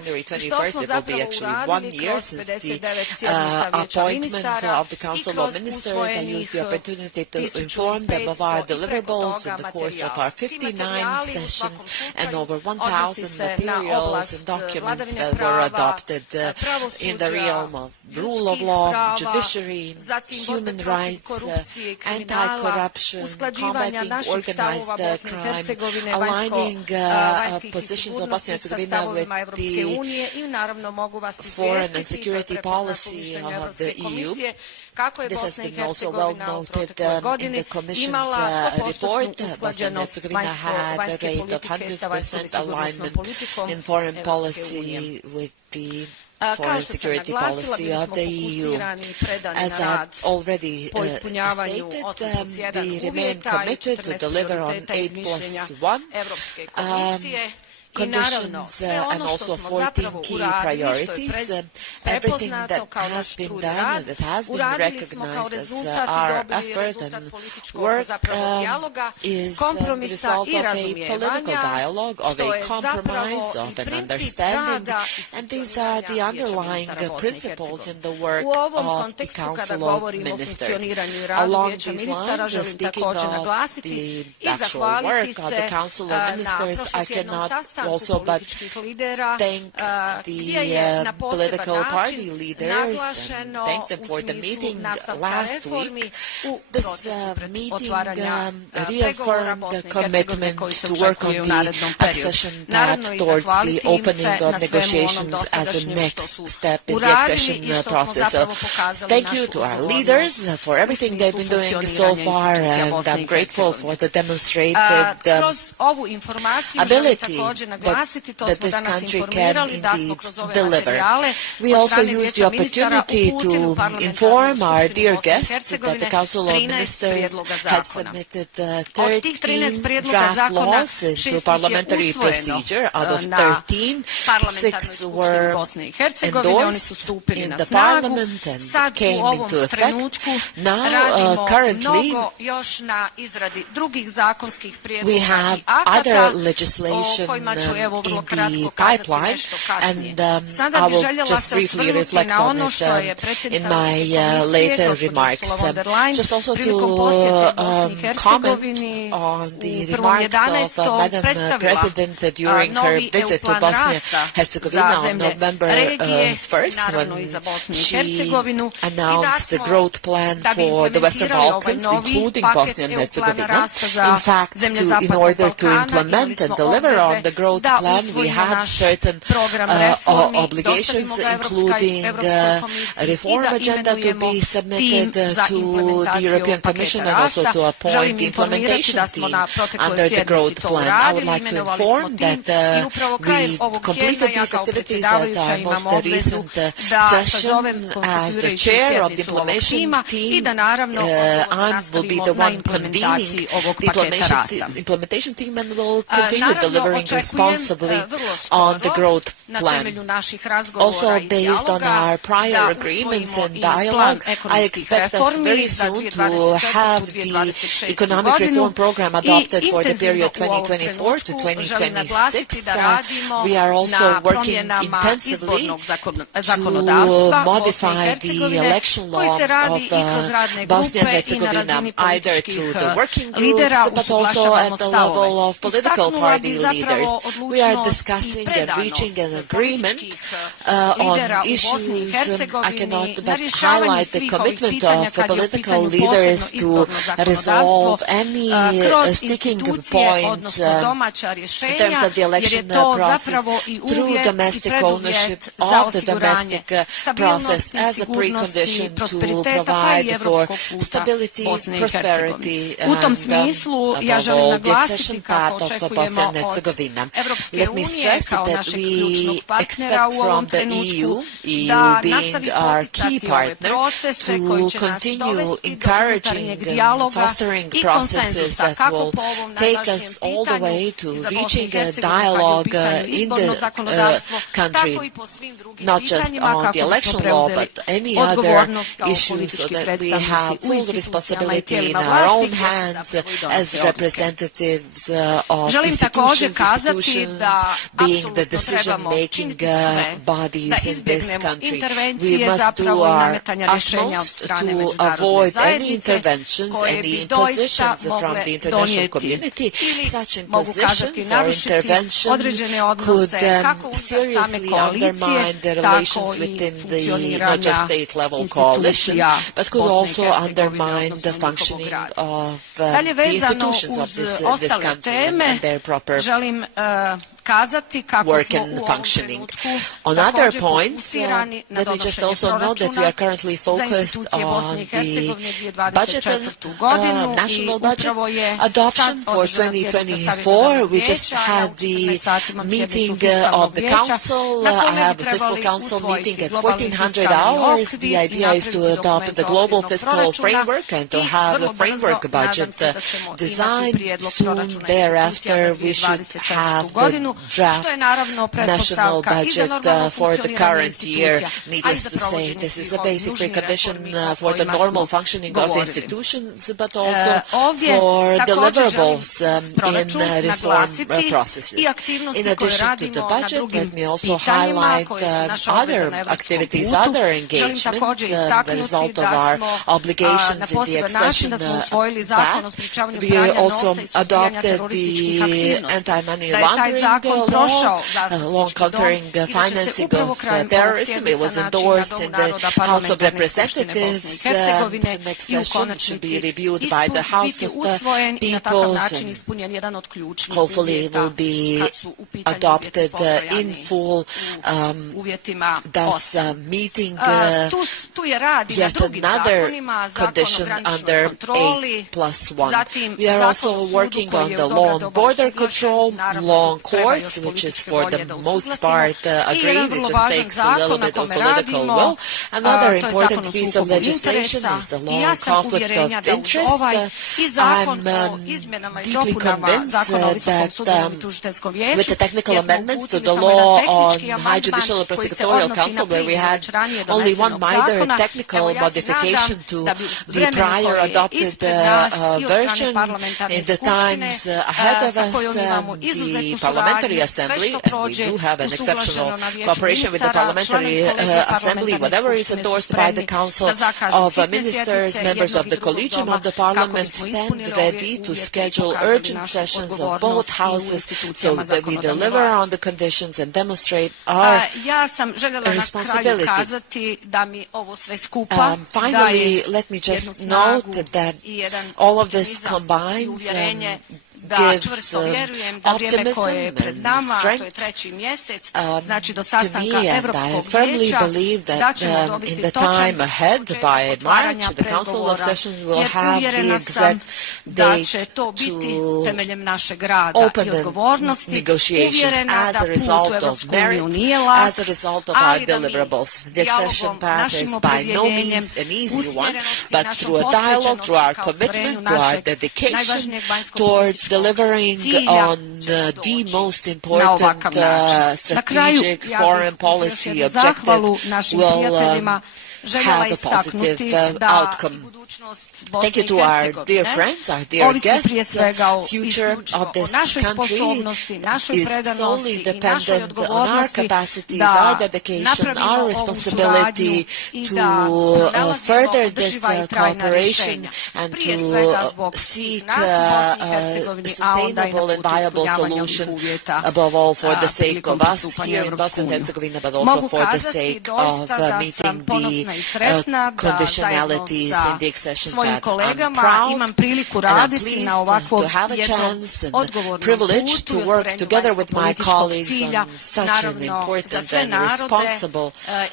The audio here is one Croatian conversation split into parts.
January 21st, it will be actually 1 year since the appointment of the Council of Ministers. I used the opportunity to inform them of our deliverables in the course of our 59 sessions and over 1,000 materials and documents that were adopted in the realm of rule of law, judiciary, human rights, anti-corruption, combating organized crime, aligning positions of Bosnia and Herzegovina with the foreign and security policy of the EU. This has been also well noted in the Commission's report. Bosnia and Herzegovina had a rate of 100% alignment in foreign policy with the foreign security policy of the EU. As I've already stated, we remain committed to deliver on 8+1 conditions and also 14 key priorities. Everything that has been done and that has been recognized as our effort and work is the result of a political dialogue, of a compromise, of an understanding, and these are the underlying principles in the work of the Council of Ministers. Along these lines, speaking of the actual work of the Council of Ministers, I cannot also but thank the political party leaders and thank them for the meeting last week. This meeting reaffirmed the commitment to work on the accession path towards the opening of negotiations as the next step in the accession process. So thank you to our leaders for everything they've been doing so far, and I'm grateful for the demonstrated ability that this country can indeed deliver. We also used the opportunity to inform our dear guests that the Council of Ministers had submitted 13 draft laws into parliamentary procedure. Out of 13, 6 were endorsed in the Parliament and came into effect. Now, currently, we have other legislation in the pipeline, and I will just briefly reflect on it in my later remarks. Just also to comment on the remarks of Madam President during her visit to Bosnia and Herzegovina on November 1st, when she announced the growth plan for the Western Balkans, including Bosnia and Herzegovina. In fact, in order to implement and deliver on the growth plan, we had certain obligations, including a reform agenda to be submitted to the European Commission and also to appoint the implementation team under the growth plan. I would like to inform that we completed these activities at our most recent session as the chair of the implementation team. I will be the one convening the implementation team and will continue delivering responsibly on the growth plan. Also, based on our prior agreements and dialogue, I expect us very soon to have the economic reform program adopted for the period 2024 to 2026. We are also working intensively to modify the election law of Bosnia and Herzegovina, either through the working groups, but also at the level of political party leaders. We are discussing and reaching an agreement on issues. I cannot but highlight the commitment of political leaders to resolve any sticking points in terms of the election process through domestic ownership of the domestic process as a precondition to provide for stability, prosperity, and above all, the accession path of Bosnia and Herzegovina. Let me stress that we expect from the EU being our key partner, to continue encouraging and fostering processes that will take us all the way to reaching a dialogue in the country. not just on the election law, but any other issues, so that we have full responsibility in our own hands as representatives of institutions, being the decision-making bodies in this country. We must do our utmost to avoid any interventions, any impositions from the international community. Such impositions or intervention could seriously undermine the relations within the not just state-level coalition, but could also undermine the functioning of the institutions of this country and their proper work and functioning. On other points, let me just also note that we are currently focused on the budget and national budget adoption for 2024. We just had the meeting of the council. I have a fiscal council meeting at 1400 hours. The idea is to adopt the global fiscal framework and to have a framework budget designed. Soon thereafter, we should have the draft national budget for the current year. Needless to say, this is a basic precondition for the normal functioning of institutions, but also for deliverables in reform processes. In addition to the budget, let me also highlight other activities, other engagements, the result of our obligations in the accession pact. We also adopted the anti-money laundering law, law countering financing of terrorism. It was endorsed in the House of Representatives. The next session should be reviewed by the House of the Peoples. Hopefully it will be adopted in full, thus meeting yet another condition under 8+1. We are also working on the law on border control, law on courts, which is for the most part agreed. It just takes a little bit of political will. Another important piece of legislation is the law on conflict of interest. I'm deeply convinced that with the technical amendments to the law on High Judicial and Prosecutorial Council, where we had only one minor technical modification to the prior adopted version, in the times ahead of us, the Parliamentary Assembly, and we do have an exceptional cooperation with the Parliamentary Assembly, whatever is endorsed by the Council of Ministers, members of the Collegium of the Parliament stand ready to schedule urgent sessions of both houses so that we deliver on the conditions and demonstrate our responsibility. Finally, let me just note that all of this combines gives optimism and strength to me, and I firmly believe that in the time ahead, by March, the Council of Sessions will have the exact date to open the negotiations as a result of merit, as a result of our deliverables. The accession path is by no means an easy one, but through a dialogue, through our commitment, through our dedication towards delivering on the most important strategic foreign policy objective will have a positive outcome. Thank you to our dear friends, our dear guests. The future of this country is solely dependent on our capacities, our dedication, our responsibility to further this cooperation and to seek a sustainable and viable solution, above all for the sake of us here in Bosnia and Herzegovina, but also for the sake of meeting the conditionalities in the accession path. I'm proud and I'm pleased to have a chance and privilege to work together with my colleagues on such an important and responsible path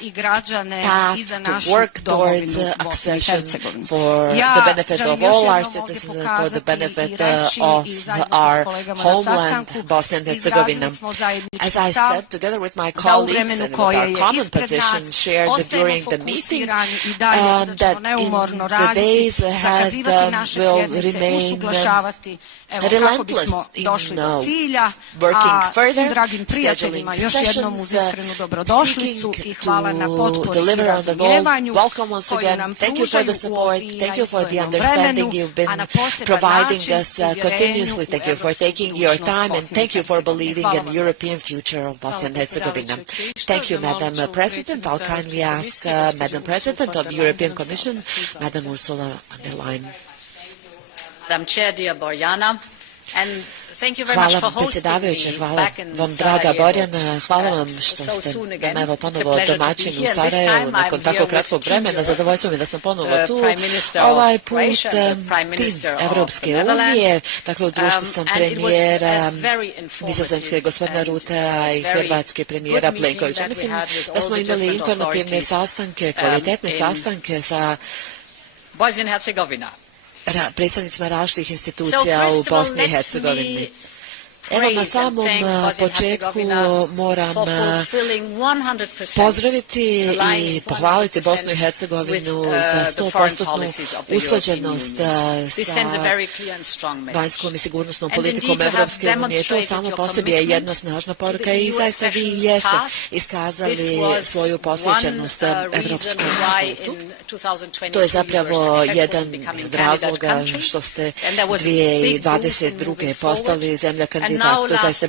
to work towards accession for the benefit of all our citizens and for the benefit of our homeland, Bosnia and Herzegovina. As I said, together with my colleagues and with our common position shared during the meeting, that in the days ahead will remain relentless in working further, scheduling sessions, seeking to deliver on the goal. Welcome once again. Thank you for the support. Thank you for the understanding you've been providing us continuously. Thank you for taking your time, and thank you for believing in the European future of Bosnia and Herzegovina. Thank you, Madam President. I'll kindly ask Madam President of the European Commission, Madam Ursula on the line. Madam Chair, dear Borjana, and thank you very Hvala much for hosting predsjedavajuća, me hvala back in vam draga Sarajevo Borjana, hvala vam što ste nam evo ponovo domaćin u Sarajevu nakon tako kratkog vremena. Zadovoljstvo mi da sam ponovo tu. Ovaj put tim Evropske unije, dakle u društvu sam premijera Nizozemske gospodina Rutea i Hrvatske premijera Plenkovića. Mislim da smo imali informativne sastanke, kvalitetne sastanke sa Bosnia and Herzegovina. predstavnicima različitih institucija u Bosni i Hercegovini. Evo na samom početku moram pozdraviti i pohvaliti Bosnu i Hercegovinu za 100% usklađenost sa vanjskom i sigurnosnom politikom Evropske unije. To samo po sebi je jedna snažna poruka i zaista vi jeste iskazali svoju posvećenost evropskom putu. To je zapravo jedan od razloga što ste 2022. postali zemlja kandidat. To zaista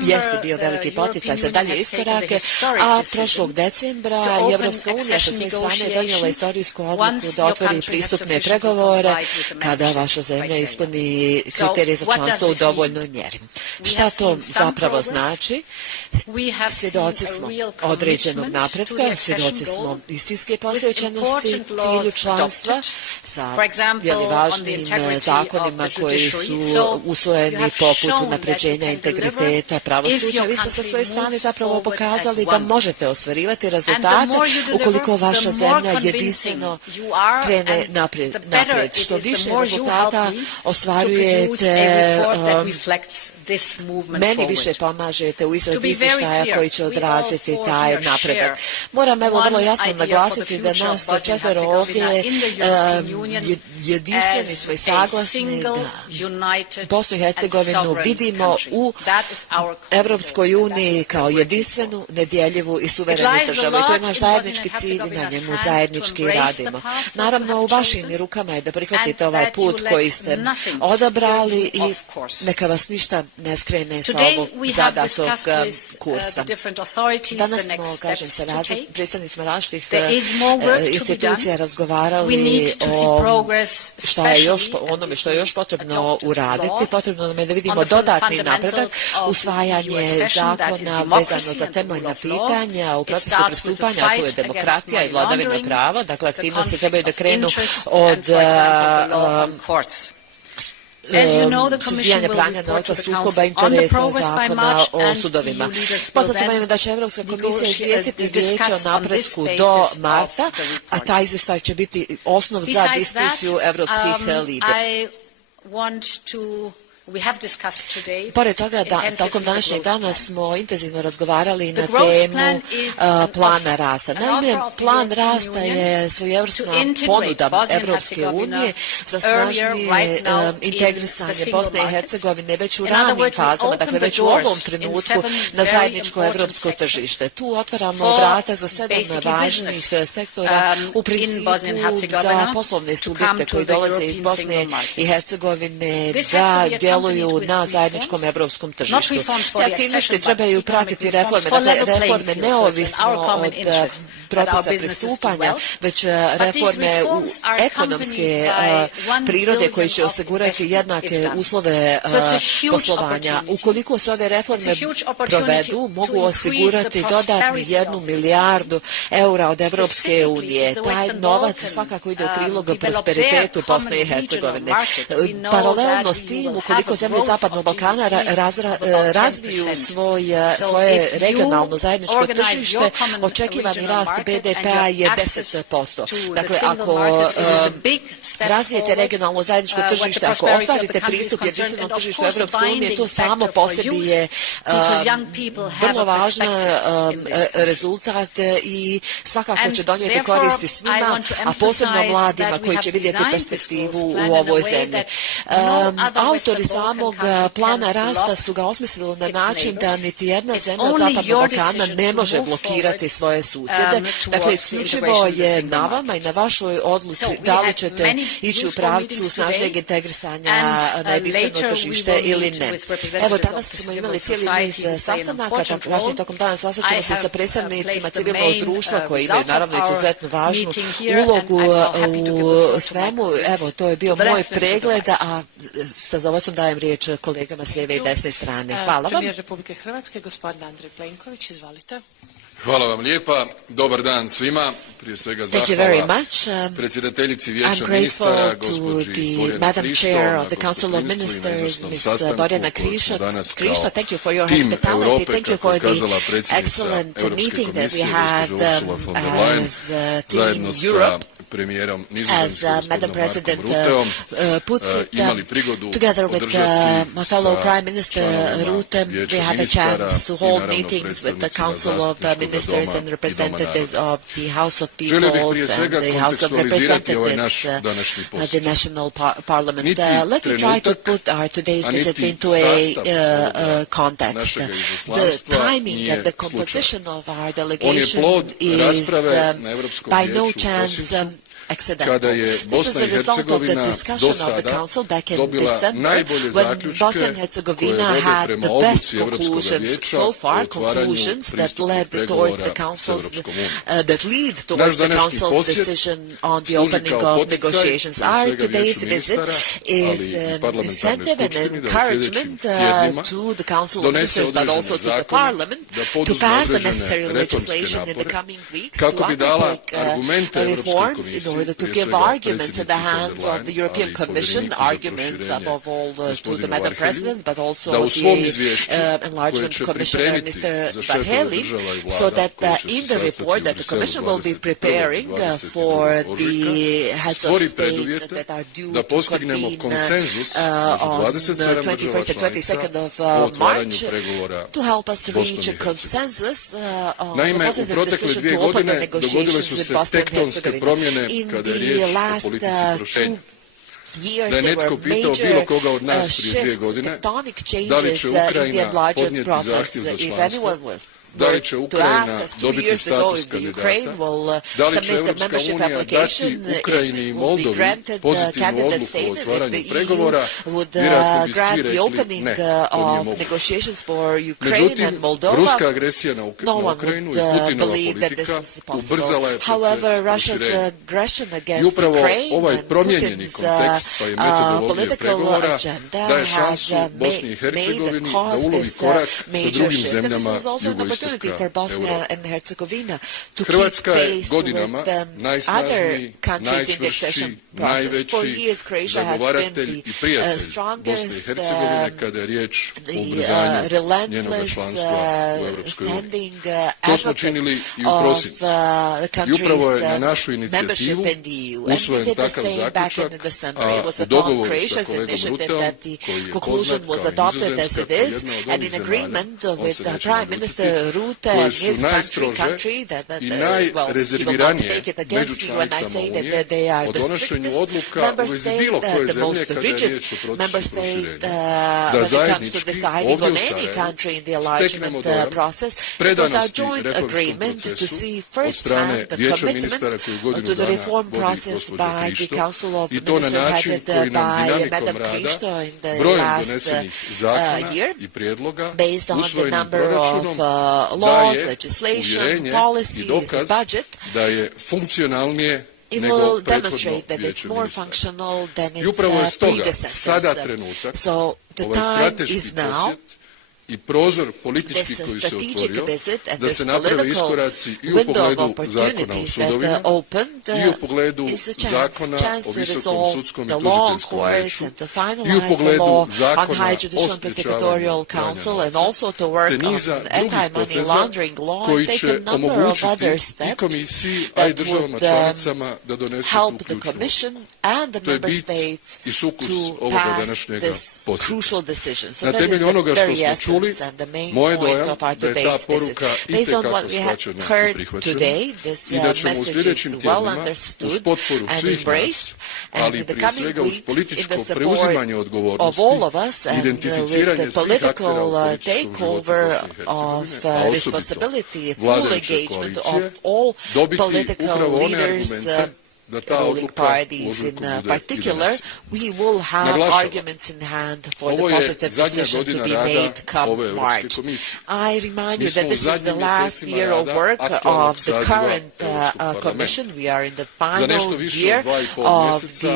jeste bio veliki poticaj za dalje iskorake, a prošlog decembra i Evropska unija sa svoje strane donijela istorijsku odluku da otvori pristupne pregovore kada vaša zemlja ispuni kriterije za članstvo u dovoljnoj mjeri. Šta to zapravo znači? Svjedoci smo određenog napretka, svjedoci smo istinske posvećenosti cilju članstva sa važnim zakonima koji su usvojeni poput unapređenja integriteta pravosuđa. Vi ste sa svoje strane zapravo pokazali da možete ostvarivati rezultate ukoliko vaša zemlja jedinstveno krene naprijed. Što više rezultata ostvarujete, meni više pomažete u izradi izvještaja koji će odraziti taj napredak. Moram evo vrlo jasno naglasiti da nas četvero ovdje jedinstveni smo i saglasni da Bosnu i Hercegovinu vidimo u Evropskoj uniji kao jedinstvenu, nedjeljivu i suverenu državu. I to je naš zajednički cilj i na njemu zajednički radimo. Naravno, u vašim rukama je da prihvatite ovaj put koji ste odabrali i neka vas ništa ne skrene sa ovog zadatog kursa. Danas smo, kažem, sa predstavnicima različitih institucija razgovarali o onome što je još potrebno uraditi. Potrebno nam je da vidimo dodatni napredak, usvajanje zakona vezano za temeljna pitanja u procesu pristupanja, a tu je demokratija i vladavina prava. Dakle, aktivnosti trebaju da krenu od suzbijanja pranja novca, sukoba interesa, zakona o sudovima. Poznato vam je da će Evropska komisija izvijestiti vijeće o napretku do marta, a taj izvještaj će biti osnov za diskusiju evropskih lidera. Pored toga, tokom današnjeg dana smo intenzivno razgovarali na temu plana rasta. Naime, plan rasta je svojevrsna ponuda Evropske unije za snažnije integrisanje Bosne i Hercegovine već u ranim fazama, dakle već u ovom trenutku na zajedničko evropsko tržište. Tu otvaramo vrata za 7 važnih sektora u principu za poslovne subjekte koji dolaze iz Bosne i Hercegovine da djeluju na zajedničkom evropskom tržištu. Te aktivnosti trebaju pratiti reforme, dakle reforme neovisno od procesa pristupanja, već reforme u ekonomske prirode koji će osigurati jednake uslove poslovanja. Ukoliko se ove reforme provedu, mogu osigurati dodatni 1 milijardu eura od Evropske unije. Taj novac svakako ide u prilog prosperitetu Bosne i Hercegovine. Paralelno s tim, ukoliko ukoliko zemlje Zapadnog Balkana razviju svoje regionalno zajedničko tržište, očekivani rast BDP-a je 10%. Dakle, ako razvijete regionalno zajedničko tržište, ako ostvarite pristup jedinstvenom tržištu Evropske unije, to samo po sebi je vrlo važan rezultat i svakako će donijeti koristi svima, a posebno mladima koji će vidjeti perspektivu u ovoj zemlji. Autori samog plana rasta su ga osmislili na način da niti jedna zemlja od Zapadnog Balkana ne može blokirati svoje susjede. Dakle, isključivo je na vama i na vašoj odluci da li ćete ići u pravcu snažnijeg integrisanja na jedinstveno tržište ili ne. Evo, danas smo imali cijeli niz sastanaka, kasnije tokom dana saslušamo se sa predstavnicima civilnog društva koji imaju naravno izuzetno važnu ulogu u svemu. Evo, to je bio moj pregled, a sa zadovoljstvom dajem riječ kolegama s lijeve i desne strane. Hvala vam. Premijer Republike Hrvatske, gospodin Andrej Plenković, izvolite. Hvala vam lijepa. Dobar dan svima. Prije svega zahvala predsjedateljici Vijeća ministara, gospođi Borjani Krišto, na izvrsnom sastanku koji smo danas kao tim Europe, kako je kazala predsjednica Europske komisije, gospođa Ursula von der Leyen, zajedno sa premijerom Nizozemske, gospodinom Markom Rutteom, imali prigodu održati sa članovima Vijeća ministara i naravno predstavnicima zastupničkog Ministers and representatives of the House of Želio bih prije Peoples svega and the House of kontekstualizirati ovaj naš Representatives, današnji the posjet. National Parliament. Niti Let me try to put our today's visit into a context. The timing and the composition of our delegation is by no chance kada je Bosna i Hercegovina do sada dobila najbolje zaključke koje vode prema odluci Europskog vijeća o otvaranju pristupnih pregovora s Europskom unijom. Naš današnji posjet služi kao poticaj prije svega Vijeću ministara, ali i parlamentarnoj skupštini da u sljedećim tjednima donese određene zakone, da poduzme određene reformske napore kako bi dala argumente Europskoj komisiji, to give arguments in the hands of the European Commission, arguments above all to the Madam President, but also the Enlargement Commissioner, Mr. Barheli, so that in the report that the Commission will be preparing for the heads of state that are due to convene on the 21st and 22nd of March, to help us reach a consensus on the positive decision to open the negotiations with Bosnia and Herzegovina. Kada je riječ o politici proširenja. Da je netko pitao bilo koga od nas prije 2 godine da li će Ukrajina podnijeti zahtjev za članstvo, da li će Ukrajina dobiti status kandidata, da li će Europska unija dati Ukrajini i Moldovi pozitivnu odluku o otvaranju pregovora, vjerojatno bi svi rekli ne, to nije moguće. Međutim, ruska agresija na Ukrajinu i Putinova politika ubrzala je proces proširenja. I upravo ovaj promijenjeni kontekst pa i metodologije pregovora daje šansu Bosni i Hercegovini da ulovi korak sa drugim zemljama jugoistoka Europe. Hrvatska je godinama najsnažniji, najčvršći, najveći zagovaratelj i prijatelj Bosne i Hercegovine kada je riječ o ubrzanju njenoga članstva u Europskoj uniji. To smo činili i u prosincu. I upravo je na našu inicijativu usvojen takav zaključak, a u dogovoru sa kolegom Rutteom, koji je poznat kao Nizozemska, kao jedna od ovih zemalja, on se neće navrtiti, koje su najstrože i najrezerviranije među članicama Unije o donošenju odluka u vezi bilo koje zemlje kada je riječ o procesu proširenja. Da zajednički ovdje u Sarajevu steknemo dojam predanosti reformskom procesu od strane Vijeća ministara koji godinu dana vodi gospođa Krišto i to na način koji nam dinamikom rada, brojem donesenih zakona i prijedloga, usvojenim proračunom daje uvjerenje i dokaz da je funkcionalnije nego prethodno Vijeće ministara. I upravo je stoga sada trenutak, ovaj strateški posjet i prozor politički koji se otvorio, da se naprave iskoraci i u pogledu zakona o sudovima, i u pogledu zakona o visokom sudskom i tužiteljskom vijeću, i u pogledu zakona o sprječavanju pranja novca, te niza drugih poteza koji će omogućiti i komisiji, a i državama članicama da donesu tu ključnu odluku. To je bit i sukus ovoga današnjega posjeta. Na temelju onoga što smo čuli, moj dojam da je ta poruka itekako shvaćena i prihvaćena i da ćemo u sljedećim tjednima uz potporu svih nas, ali prije svega uz političko preuzimanje odgovornosti, identificiranje svih aktera u političkom životu Bosne i Hercegovine, a osobito vladajuće koalicije, dobiti upravo one argumente da ta odluka u uzroku bude i donese. Naglašavam, ovo je zadnja godina rada ove Europske komisije. Mi smo u zadnjim mjesecima rada aktualnog saziva Europskog parlamenta. Za nešto više od 2,5 mjeseca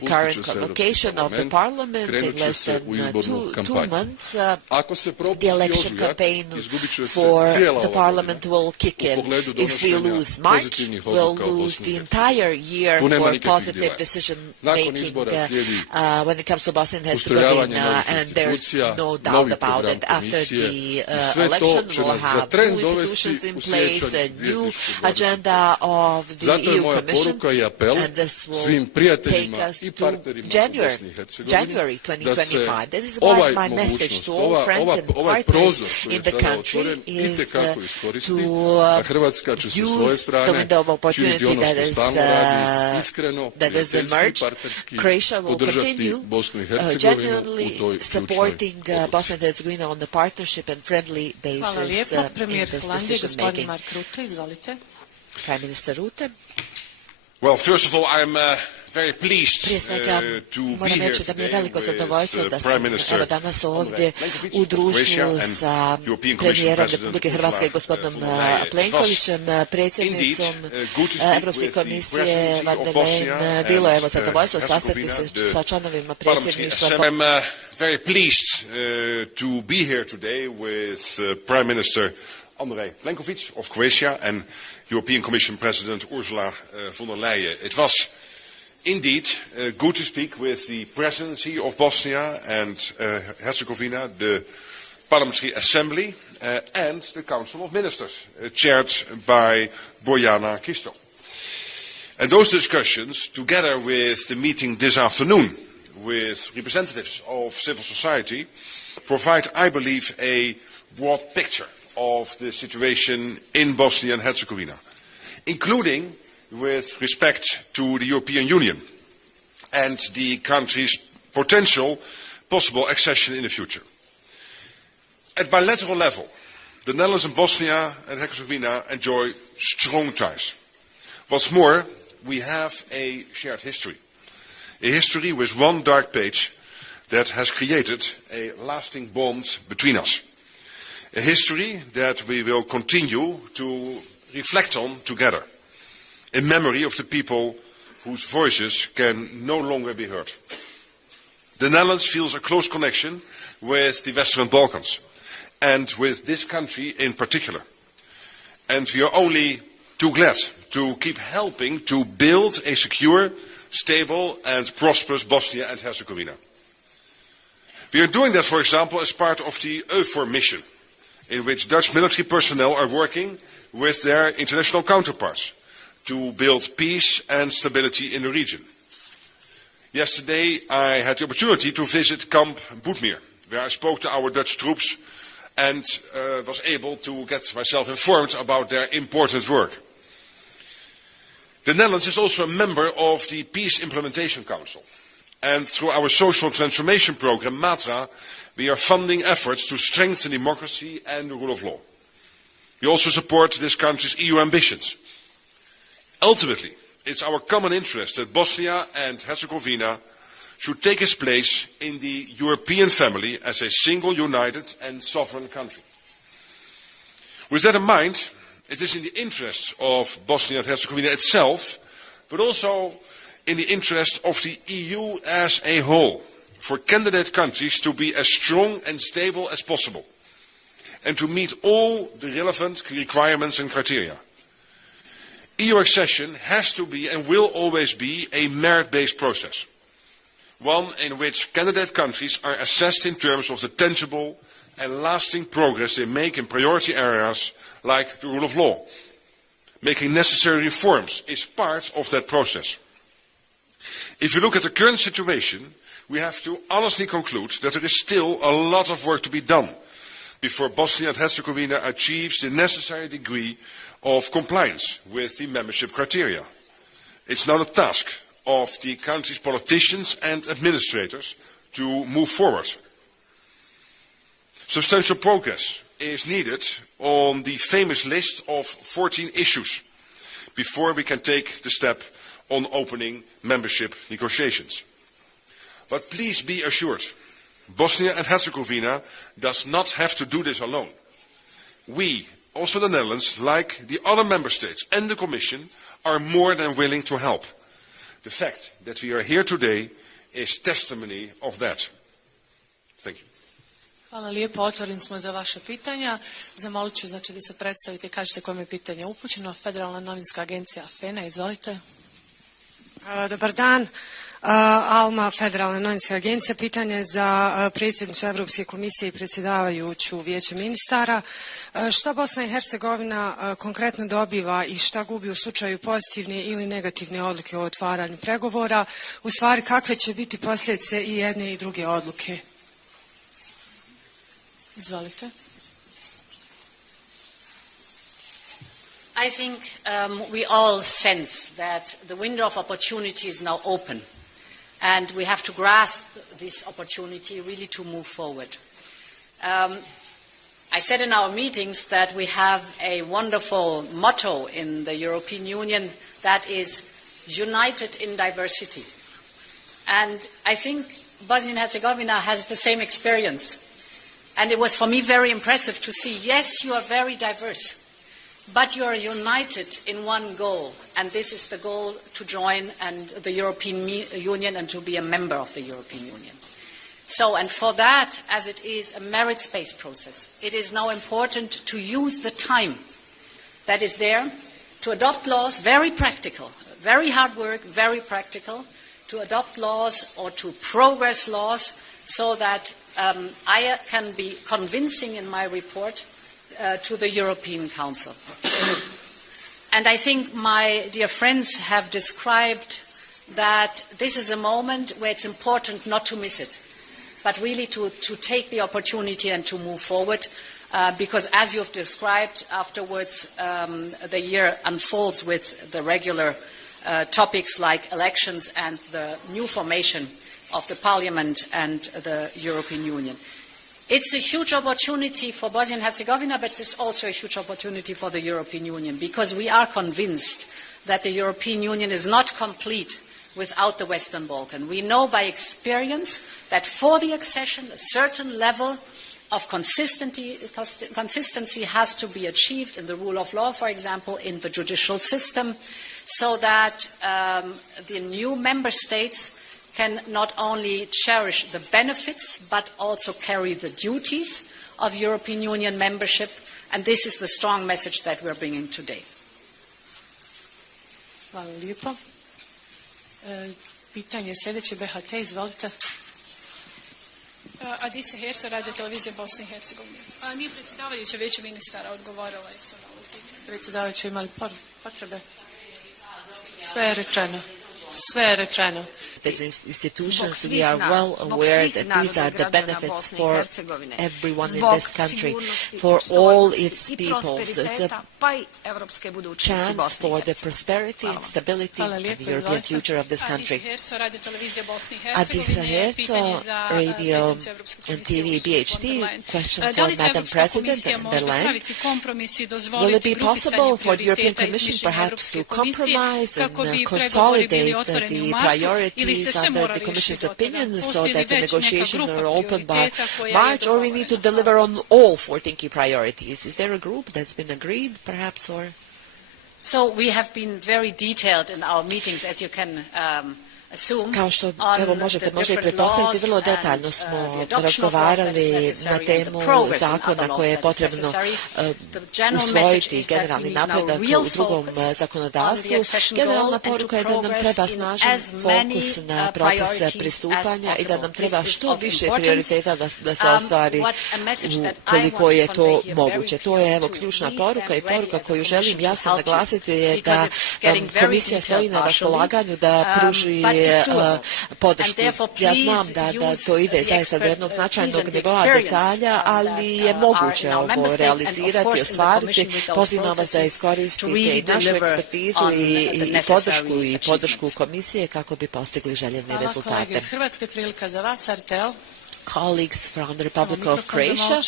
raspustit će se Europski parlament, krenut će se u izbornu kampanju. Ako se propusti ožujak, izgubit će se cijela ova godina u pogledu donošenja pozitivnih odluka u Bosni i Hercegovini. Tu nema nikakvih dilema. Nakon izbora slijedi ustrojavanje novih institucija, novi program komisije i sve to će nas za tren dovesti u sljedećoj 2020. Zato je moja poruka i apel svim prijateljima i partnerima u Bosni i Hercegovini da se ovaj mogućnost, ovaj prozor koji je sada otvoren itekako iskoristi, a Hrvatska će sa svoje strane činiti ono što stalno radi, iskreno, prijateljski, partnerski, podržati Bosnu i Hercegovinu u toj ključnoj odluci. Hvala lijepo. Premijer Holandije, gospodin Mark Rutte, izvolite. Prime Minister Rutte. Well, first of all, I'm very pleased to be here today with Prime Minister danas ovdje u društvu sa premijerom Republike Hrvatske gospodinom Plenkovićem, predsjednicom Europske komisije van der Leyen. Bilo je zadovoljstvo sastati se sa članovima predsjedništva. I'm very pleased to be here today with Prime Minister Andrej Plenković of Croatia and European Commission President Ursula von der Leyen. It was indeed good to speak with the presidency of Bosnia and Herzegovina, the Parliamentary Assembly, and the Council of Ministers, chaired by Bojana Kisto. And those discussions, together with the meeting this afternoon with representatives of civil society, provide, I believe, a broad picture of the situation in Bosnia and Herzegovina, including with respect to the European Union and the country's potential possible accession in the future. At bilateral level, the Netherlands and Bosnia and Herzegovina enjoy strong ties. What's more, we have a shared history. A history with one dark page that has created a lasting bond between us. A history that we will continue to reflect on together, in memory of the people whose voices can no longer be heard. The Netherlands feels a close connection with the Western Balkans, and with this country in particular. And we are only too glad to keep helping to build a secure, stable and prosperous Bosnia and Herzegovina. We are doing that, for example, as part of the EUFOR mission, in which Dutch military personnel are working with their international counterparts to build peace and stability in the region. Yesterday I had the opportunity to visit Camp Boedmeer, where I spoke to our Dutch troops and was able to get myself informed about their important work. The Netherlands is also a member of the Peace Implementation Council, and through our social transformation program, MATRA, we are funding efforts to strengthen democracy and the rule of law. We also support this country's EU ambitions. Ultimately, it's our common interest that Bosnia and Herzegovina should take its place in the European family as a single, united and sovereign country. With that in mind, it is in the interest of Bosnia and Herzegovina itself, but also in the interest of the EU as a whole, for candidate countries to be as strong and stable as possible, and to meet all the relevant requirements and criteria. EU accession has to be and will always be a merit-based process, one in which candidate countries are assessed in terms of the tangible and lasting progress they make in priority areas like the rule of law. Making necessary reforms is part of that process. If you look at the current situation, we have to honestly conclude that there is still a lot of work to be done before Bosnia and Herzegovina achieves the necessary degree of compliance with the membership criteria. It's now the task of the country's politicians and administrators to move forward. Substantial progress is needed on the famous list of 14 issues before we can take the step on opening membership negotiations. But please be assured, Bosnia and Herzegovina does not have to do this alone. We, also the Netherlands, like the other member states and the Commission, are more than willing to help. The fact that we are here today is testimony of that. Thank you. Hvala lijepo, otvoreni smo za vaše pitanja. Zamolit ću da se predstavite i kažete kome je pitanje upućeno. Federalna novinska agencija FENA, izvolite. Dobar dan. Alma, Federalna novinska agencija. Pitanje za predsjednicu Europske komisije i predsjedavajuću Vijeća ministara. Šta Bosna i Hercegovina konkretno dobiva i šta gubi u slučaju pozitivne ili negativne odluke o otvaranju pregovora? U stvari, kakve će biti posljedice i jedne i druge odluke? Izvolite. I think we all sense that the window of opportunity is now open, and we have to grasp this opportunity really to move forward. I said in our meetings that we have a wonderful motto in the European Union that is united in diversity. And I think Bosnia and Herzegovina has the same experience. And it was for me very impressive to see, yes, you are very diverse, but you are united in one goal, and this is the goal to join the European Union and to be a member of the European Union. So, and for that, as it is a merit-based process, it is now important to use the time that is there to adopt laws, very practical, very hard work, very practical, to adopt laws or to progress laws so that I can be convincing in my report to the European Council. And I think my dear friends have described that this is a moment where it's important not to miss it, but really to take the opportunity and to move forward, because as you have described, afterwards the year unfolds with the regular topics like elections and the new formation of the Parliament and the European Union. It's a huge opportunity for Bosnia and Herzegovina, but it's also a huge opportunity for the European Union, because we are convinced that the European Union is not complete without the Western Balkans. We know by experience that for the accession, a certain level of consistency has to be achieved in the rule of law, for example, in the judicial system, so that the new member states can not only cherish the benefits, but also carry the duties of European Union membership. And this is the strong message that we're bringing today. Hvala lijepo. Pitanje sljedeće, BHT, izvolite. Adisa Herco, Radio televizija Bosne i Hercegovine. Nije predsjedavajuća Vijeća ministara odgovorila isto na ovo pitanje. Predsjedavajuća, imali potrebe? Sve je rečeno. Sve je rečeno. As institutions, we are well aware that these are the benefits for everyone in this country, for all its people. So it's a chance for the prosperity and stability of the European future of this country. Adisa Herco, Radio and TV BHT, question for Madam President and Leyen. Will it be possible for the European Commission perhaps to compromise and consolidate the priorities under the Commission's opinion so that the negotiations are opened by March, or we need to deliver on all 14 key priorities? Is there a group that's been agreed, perhaps, or? So we have been very detailed in our meetings, as you can Kao što evo možete možda i pretpostaviti, vrlo detaljno smo razgovarali na temu zakona koje je potrebno usvojiti, generalni napredak u drugom zakonodavstvu. Generalna poruka je da nam treba snažan fokus na proces pristupanja i da nam treba što više prioriteta da se ostvari koliko je to moguće. To je evo ključna poruka i poruka koju želim jasno naglasiti je da komisija stoji na raspolaganju da pruži podršku. Ja znam da to ide zaista do jednog značajnog nivoa detalja, ali je moguće ovo realizirati, ostvariti. Pozivam vas da iskoristite i našu ekspertizu i podršku komisije kako bi postigli željeni rezultate. Kolege iz Hrvatske, prilika za vas, RTL. Colleagues from the Republic of Croatia,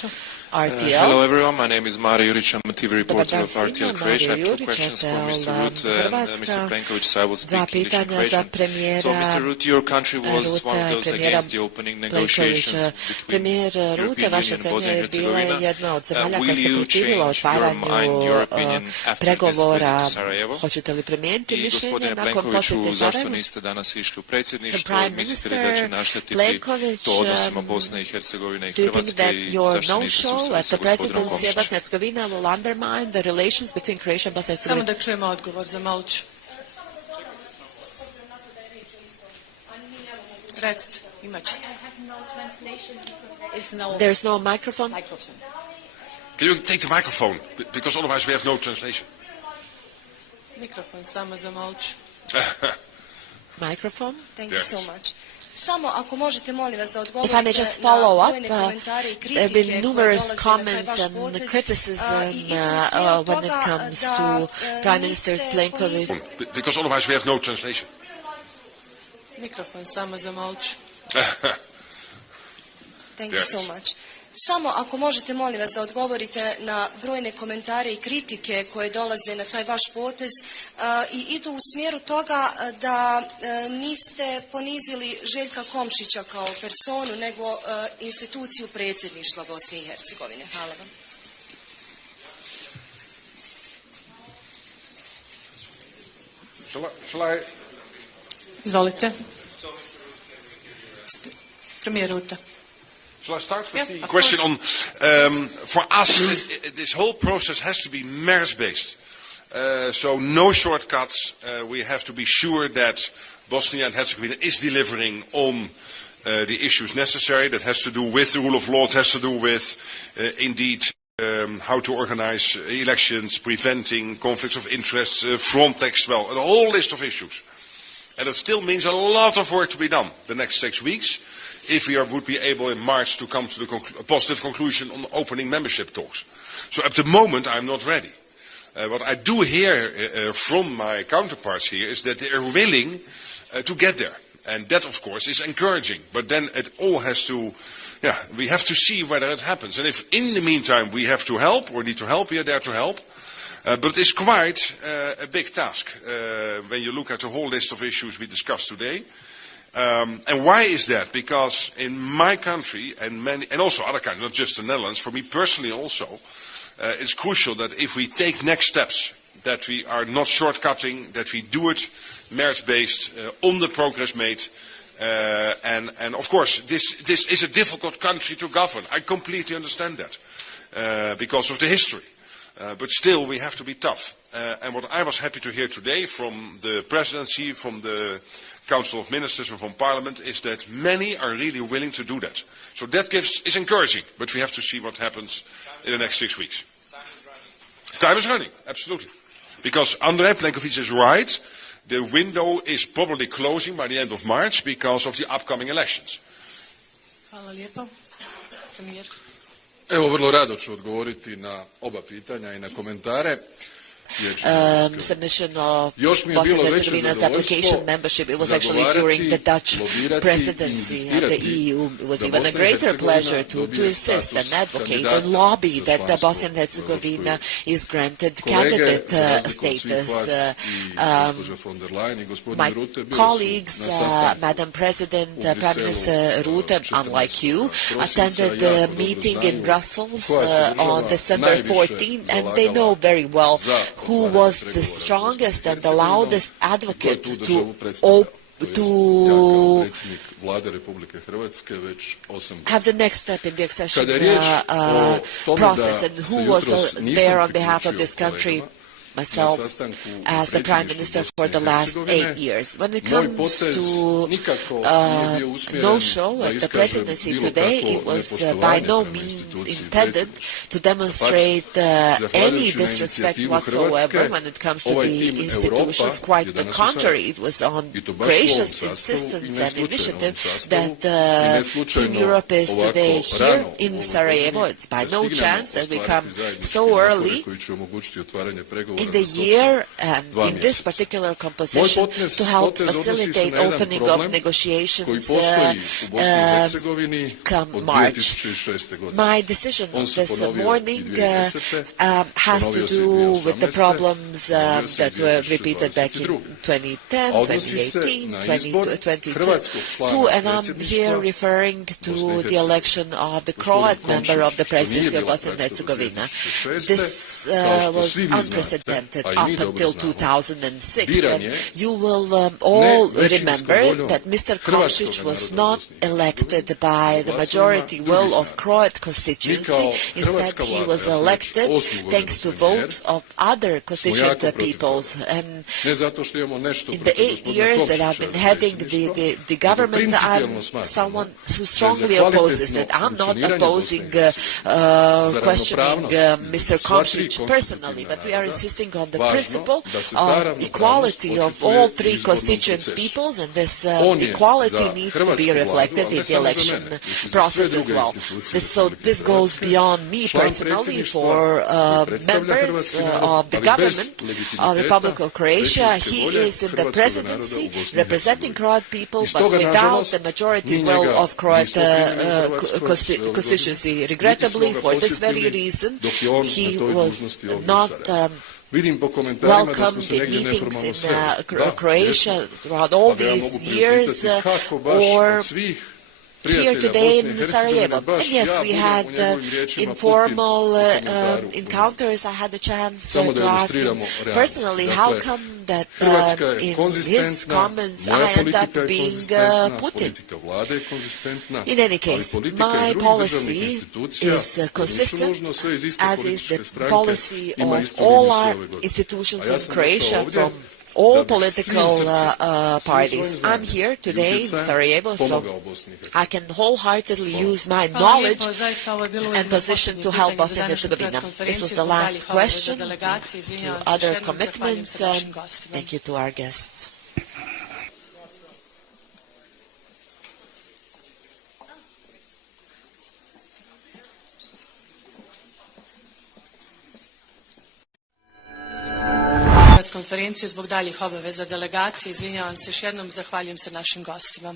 RTL. Hello everyone, my name is Mare Juric, I'm a TV reporter of RTL Croatia. I have two questions for Mr. Rutte and Mr. Plenković, so I will speak English and Croatian. So Mr. Rutte, your country was one of those against the opening negotiations between European Union and Bosnia and Herzegovina. Will you change your mind, your opinion after this visit to Sarajevo? I gospodine Plenkoviću, zašto niste danas išli u predsjedništvo? Mislite li da će naštetiti to odnosima Bosne i Hercegovine i Hrvatske i zašto niste at the presidency of Bosnia and Herzegovina will undermine the relations between Croatia and Bosnia and Herzegovina? Samo da čujemo odgovor, zamolit ću. Recite, imat ćete. There's no microphone. Can you take the microphone? Because otherwise we have no translation. Mikrofon, samo zamolit ću. Microphone. Thank you so much. Samo ako možete molim vas da If I odgovorite may just follow na brojne komentare i there have been kritike numerous koje dolaze na taj comments vaš and potez criticism i to u smjeru when it toga comes da to Prime Minister niste Plenković. Because otherwise we have no translation. Mikrofon, samo zamolit ću. Thank you so much. Samo ako možete molim vas da odgovorite na brojne komentare i kritike koje dolaze na taj vaš potez i idu u smjeru toga da niste ponizili Željka Komšića kao personu nego instituciju predsjedništva Bosne i Hercegovine. Hvala vam. Izvolite. Premijer Rutte. Shall I start with the question on, for us, this whole process has to be merits-based. So no shortcuts. We have to be sure that Bosnia and Herzegovina is delivering on the issues necessary. That has to do with the rule of law. It has to do with, indeed, how to organize elections, preventing conflicts of interest, Frontex, well, a whole list of issues. And it still means a lot of work to be done the next 6 weeks. If we would be able in March to come to a positive conclusion on opening membership talks. So at the moment I'm not ready. What I do hear from my counterparts here is that they are willing to get there. And that of course is encouraging. But then it all has to, we have to see whether it happens. And if in the meantime we have to help or need to help, we are there to help. But it's quite a big task when you look at the whole list of issues we discussed today. And why is that? Because in my country and also other countries, not just the Netherlands, for me personally also, it's crucial that if we take next steps, that we are not shortcutting, that we do it merits-based, on the progress made. And of course, this is a difficult country to govern. I completely understand that because of the history. But still, we have to be tough. And what I was happy to hear today from the presidency, from the Council of Ministers and from Parliament is that many are really willing to do that. So that is encouraging, but we have to see what happens in the next 6 weeks. Time is running, absolutely. Because Andrej Plenković is right, the window is probably closing by the end of March because of the upcoming elections. Hvala lijepo. Premijer. Evo, vrlo rado ću odgovoriti na oba pitanja i na komentare. Submission of Bosnia and Herzegovina's application membership. It was actually during the Dutch presidency of the EU. It was even a greater pleasure to insist and advocate and lobby that Bosnia and Herzegovina is granted candidate status. My colleagues, Madam President, Prime Minister Rutte, unlike you, attended the meeting in Brussels on December 14th, and they know very well who was the strongest and the loudest advocate to to Vlade Republike Hrvatske već 8 godina. have the next step in the accession Kada je riječ o tome process, da and se who was jutros there on nisam behalf of this priključio country, kolegama myself na sastanku as the Prime Minister for the last 8 years. When it comes to no-show at the presidency today, it was by no means intended to demonstrate any disrespect whatsoever when it comes to the institutions. Quite the contrary, it was on Croatia's insistence and initiative that Team Europe is today here in Sarajevo. It's by no chance that we come so early in the year and in this particular composition to help facilitate opening of negotiations come March. My decision this morning has to do with the problems that were repeated back in 2010, 2018, 2022, and I'm here referring to the election of the Croat member of the presidency of Bosnia and Herzegovina. This was unprecedented up until 2006. And you will all remember that Mr. Komšić was not elected by the majority will of Croat constituency. Instead, he was elected thanks to votes of other constituent peoples. And in the 8 years that I've been heading the government, I'm someone who strongly opposes that. I'm not opposing questioning Mr. Komšić personally, but we are insisting on the principle of equality of all three constituent peoples, and this equality needs to be reflected in the election process as well. This goes beyond me personally. For members of the government of the Republic of Croatia, he is in the presidency representing Croat people, but without the majority will of Croat constituency. Regrettably, for this very reason, he was not welcomed in meetings in Croatia throughout all these years or here today in Sarajevo. And yes, we had informal encounters. I had the chance to ask him personally how come that in his comments I end up being Putin. In any case, my policy is consistent, as is the policy of all our institutions in Croatia from all political parties. I'm here today in Sarajevo, so I can wholeheartedly use my knowledge and position to help Bosnia and Herzegovina. This was the last question. To other commitments, and thank you to our guests. konferenciju zbog daljih obaveza delegacije. Izvinjavam se još jednom, zahvaljujem se našim gostima.